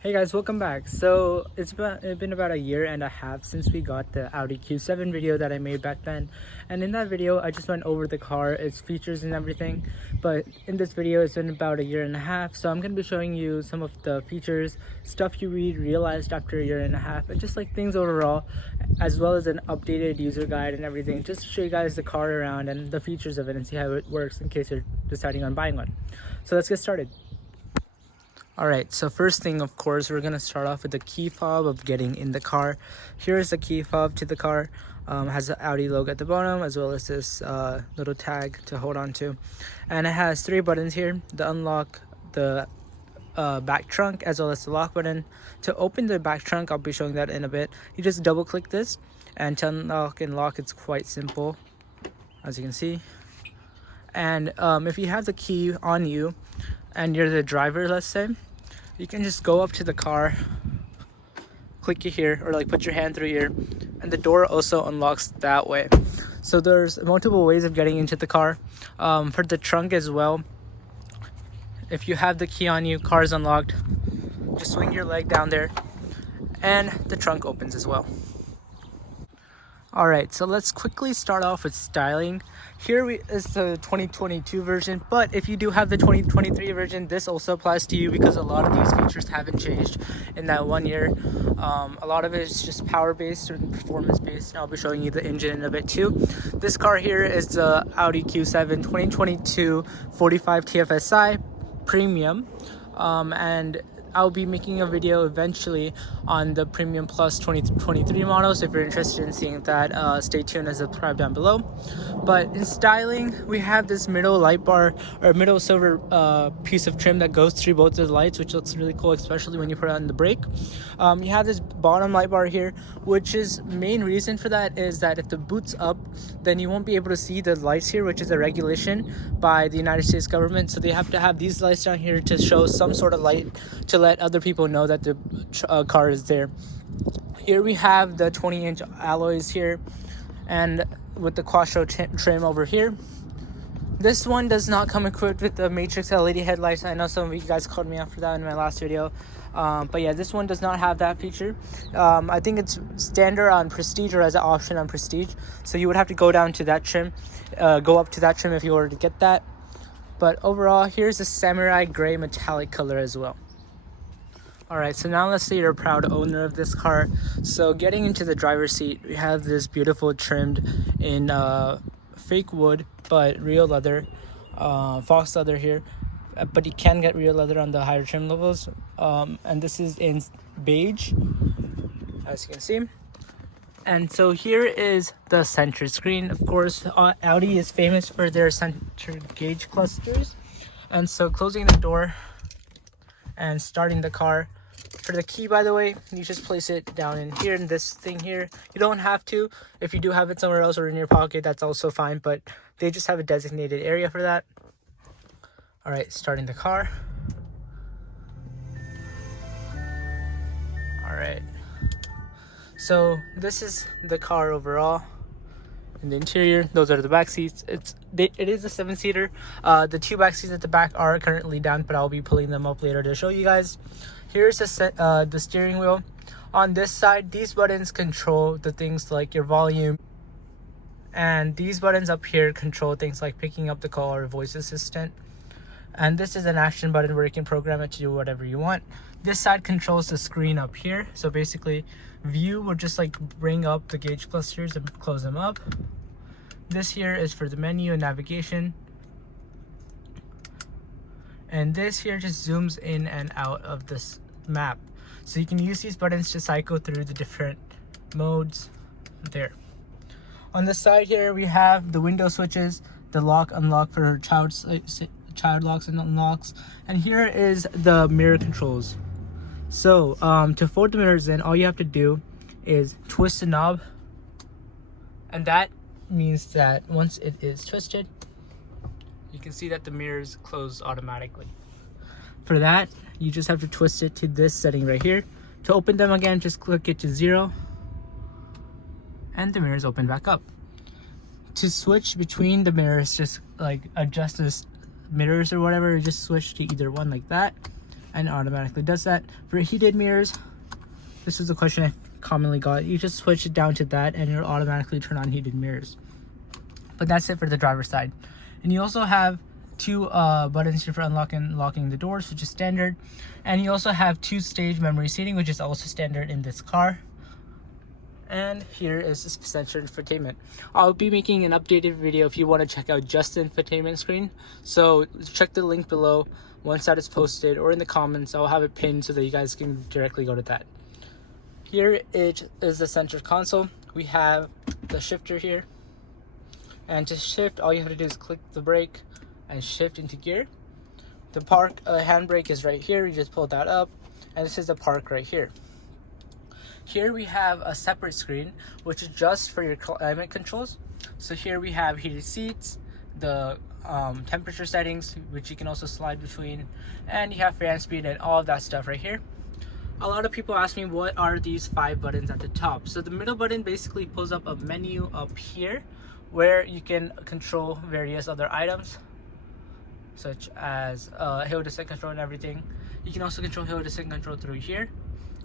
Hey guys, welcome back. So it's been about a year and a half since we got the Audi Q7 video that I made back then, and in that video I just went over the car, its features and everything. But in this video it's been about a year and a half, so I'm going to be showing you some of the features, stuff you realized after a year and a half, and just like things overall, as well as an updated user guide and everything, just to show you guys the car around and the features of it and see how it works in case you're deciding on buying one. So let's get started. Alright, so first thing, of course, we're going to start off with the key fob of getting in the car. Here is the key fob to the car. Has the Audi logo at the bottom, as well as this little tag to hold on to. And it has 3 buttons here: the unlock, the back trunk, as well as the lock button. To open the back trunk, I'll be showing that in a bit. You just double click this, and to unlock and lock, it's quite simple, as you can see. And if you have the key on you and you're the driver, let's say, you can just go up to the car, click it here, or like put your hand through here, and the door also unlocks that way. So there's multiple ways of getting into the car. For the trunk as well, if you have the key on you, car is unlocked, just swing your leg down there and the trunk opens as well. Alright, so let's quickly start off with styling. Here is the 2022 version, but if you do have the 2023 version, this also applies to you because a lot of these features haven't changed in that 1 year. A lot of it is just power based or performance based, and I'll be showing you the engine in a bit too. This car here is the Audi Q7 2022 45 TFSI Premium, and I'll be making a video eventually on the Premium Plus 2023 model, so if you're interested in seeing that, stay tuned and subscribe down below. But in styling, we have this middle light bar, or middle silver piece of trim that goes through both of the lights, which looks really cool, especially when you put it on the brake. You have this bottom light bar here, which is main reason for that is that if the boot's up, then you won't be able to see the lights here, which is a regulation by the United States government. So they have to have these lights down here to show some sort of light to let other people know that the car is there. Here we have the 20-inch alloys here, and with the Quattro trim over here. This one does not come equipped with the Matrix LED headlights. I know some of you guys called me out for that in my last video, but yeah, this one does not have that feature. I think it's standard on Prestige, or as an option on Prestige, so you would have to go down to that trim, go up to that trim if you were to get that. But overall, here's a samurai gray metallic color as well. Alright, so now let's say you're a proud owner of this car. So getting into the driver's seat, we have this beautiful trimmed in fake wood but real leather, false leather here, but you can get real leather on the higher trim levels, and this is in beige, as you can see. And so here is the center screen. Of course, Audi is famous for their center gauge clusters, and so closing the door and starting the car. For the key, by the way, you just place it down in here in this thing here. You don't have to. If you do have it somewhere else or in your pocket, that's also fine, but they just have a designated area for that. Alright, starting the car. Alright, so this is the car overall. In the interior, those are the back seats. It is a 7-seater. The 2 back seats at the back are currently down, but I'll be pulling them up later to show you guys. Here's the steering wheel. On this side, these buttons control the things like your volume, and these buttons up here control things like picking up the call or voice assistant. And this is an action button where you can program it to do whatever you want. This side controls the screen up here. So basically, view will just like bring up the gauge clusters and close them up. This here is for the menu and navigation. And this here just zooms in and out of this map. So you can use these buttons to cycle through the different modes there. On the side here, we have the window switches, the lock, unlock for child locks and unlocks. And here is the mirror controls. So to fold the mirrors in, all you have to do is twist the knob, and that means that once it is twisted, you can see that the mirrors close automatically. For that, you just have to twist it to this setting right here. To open them again, just click it to 0, and the mirrors open back up. To switch between the mirrors, just like adjust this mirrors or whatever, just switch to either one like that, and it automatically does that. For heated mirrors, this is the question I commonly got. You just switch it down to that and it'll automatically turn on heated mirrors. But that's it for the driver's side. And you also have two buttons here for unlocking and locking the doors, which is standard. And you also have 2-stage memory seating, which is also standard in this car. And here is the center infotainment. I'll be making an updated video if you want to check out just the infotainment screen. So check the link below once that is posted, or in the comments. I'll have it pinned so that you guys can directly go to that. Here it is the center console. We have the shifter here. And to shift, all you have to do is click the brake and shift into gear. The park handbrake is right here. You just pull that up. And this is the park right here. Here we have a separate screen, which is just for your climate controls. So here we have heated seats, the temperature settings, which you can also slide between, and you have fan speed and all of that stuff right here. A lot of people ask me, what are these 5 buttons at the top? So the middle button basically pulls up a menu up here where you can control various other items, such as hill descent control and everything. You can also control hill descent control through here.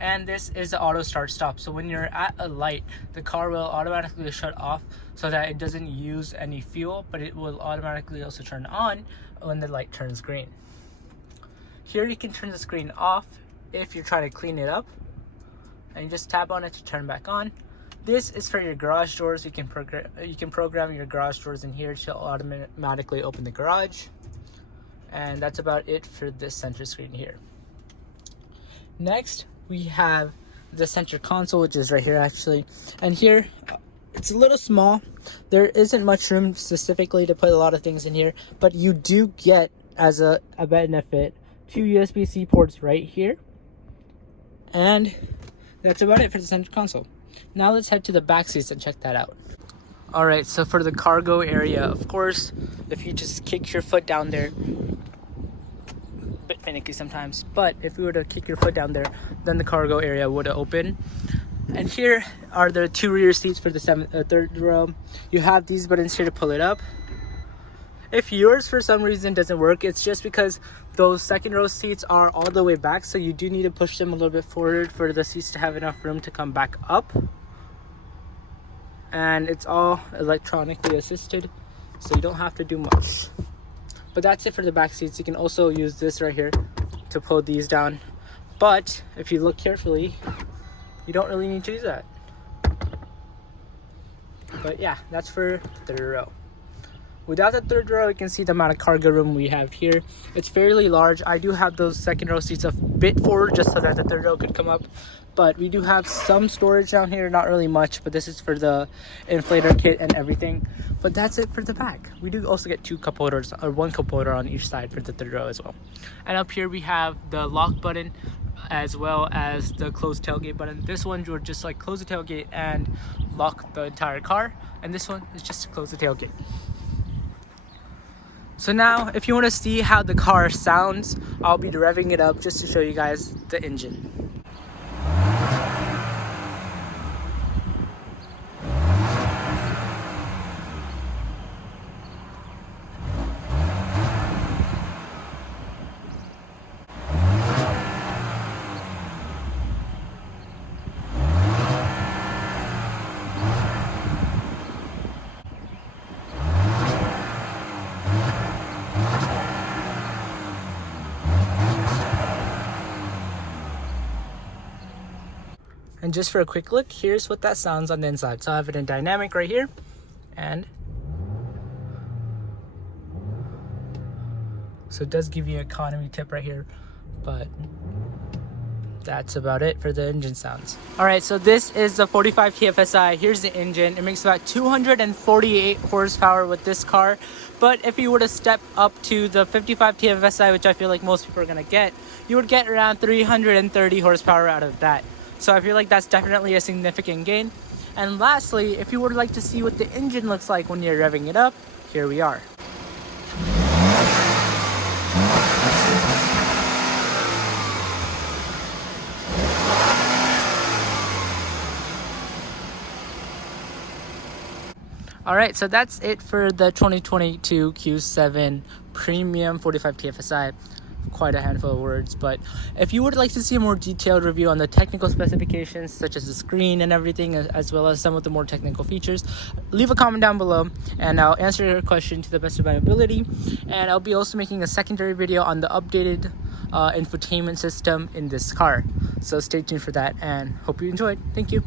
And this is the auto start stop. So when you're at a light, the car will automatically shut off so that it doesn't use any fuel, but it will automatically also turn on when the light turns green. Here you can turn the screen off if you're trying to clean it up, and you just tap on it to turn back on. This is for your garage doors. You can program your garage doors in here to automatically open the garage. And that's about it for this center screen here. Next, we have the center console, which is right here actually. And here, it's a little small. There isn't much room specifically to put a lot of things in here, but you do get, as a benefit, 2 USB-C ports right here. And that's about it for the center console. Now let's head to the back seats and check that out. Alright, so for the cargo area, of course, if you just kick your foot down there, bit finicky sometimes, but if you were to kick your foot down there, then the cargo area would open. And here are the 2 rear seats for the third row. You have these buttons here to pull it up. If yours for some reason doesn't work, it's just because those second row seats are all the way back, so you do need to push them a little bit forward for the seats to have enough room to come back up. And it's all electronically assisted, so you don't have to do much. But that's it for the back seats. You can also use this right here to pull these down. But if you look carefully, you don't really need to do that. But yeah, that's for the third row. Without the third row, you can see the amount of cargo room we have here. It's fairly large. I do have those second row seats a bit forward just so that the third row could come up. But we do have some storage down here, not really much, but this is for the inflator kit and everything. But that's it for the back. We do also get 2 cup holders, or 1 cup holder on each side for the third row as well. And up here we have the lock button as well as the close tailgate button. This one would just like close the tailgate and lock the entire car. And this one is just to close the tailgate. So now, if you want to see how the car sounds, I'll be revving it up just to show you guys the engine. And just for a quick look, here's what that sounds on the inside. So I have it in dynamic right here, and so it does give you an economy tip right here, but that's about it for the engine sounds. All right, so this is the 45 TFSI. Here's the engine. It makes about 248 horsepower with this car. But if you were to step up to the 55 TFSI, which I feel like most people are gonna get, you would get around 330 horsepower out of that. So I feel like that's definitely a significant gain. And lastly, if you would like to see what the engine looks like when you're revving it up, here we are. Alright, so that's it for the 2022 Q7 Premium 45 TFSI. quite a handful of words. But if you would like to see a more detailed review on the technical specifications, such as the screen and everything, as well as some of the more technical features, leave a comment down below and I'll answer your question to the best of my ability. And I'll be also making a secondary video on the updated infotainment system in this car. So stay tuned for that and hope you enjoyed. Thank you.